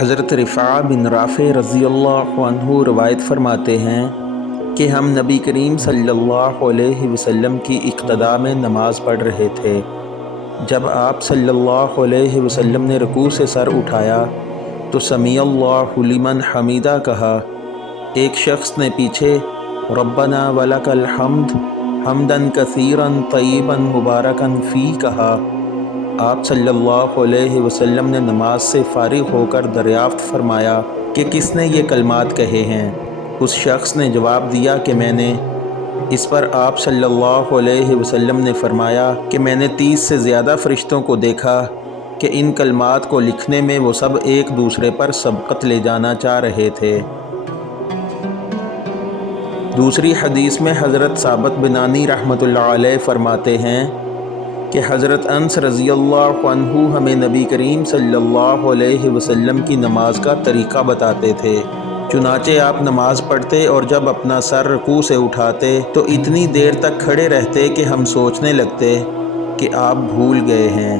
حضرت رفاع بن رافع رضی اللہ عنہ روایت فرماتے ہیں کہ ہم نبی کریم صلی اللہ علیہ وسلم کی اقتداء میں نماز پڑھ رہے تھے۔ جب آپ صلی اللہ علیہ وسلم نے رکوع سے سر اٹھایا تو سمیع اللہ لمن حمیدہ کہا۔ ایک شخص نے پیچھے ربنا ولک الحمد حمداً کثیراً طیباً مبارکاً فیہ کہا۔ آپ صلی اللہ علیہ وسلم نے نماز سے فارغ ہو کر دریافت فرمایا کہ کس نے یہ کلمات کہے ہیں؟ اس شخص نے جواب دیا کہ میں نے۔ اس پر آپ صلی اللہ علیہ وسلم نے فرمایا کہ میں نے 30 سے زیادہ فرشتوں کو دیکھا کہ ان کلمات کو لکھنے میں وہ سب ایک دوسرے پر سبقت لے جانا چاہ رہے تھے۔ دوسری حدیث میں حضرت ثابت بنانی رحمۃ اللہ علیہ فرماتے ہیں کہ حضرت انس رضی اللہ عنہ ہمیں نبی کریم صلی اللہ علیہ وسلم کی نماز کا طریقہ بتاتے تھے۔ چنانچہ آپ نماز پڑھتے اور جب اپنا سر رکوع سے اٹھاتے تو اتنی دیر تک کھڑے رہتے کہ ہم سوچنے لگتے کہ آپ بھول گئے ہیں۔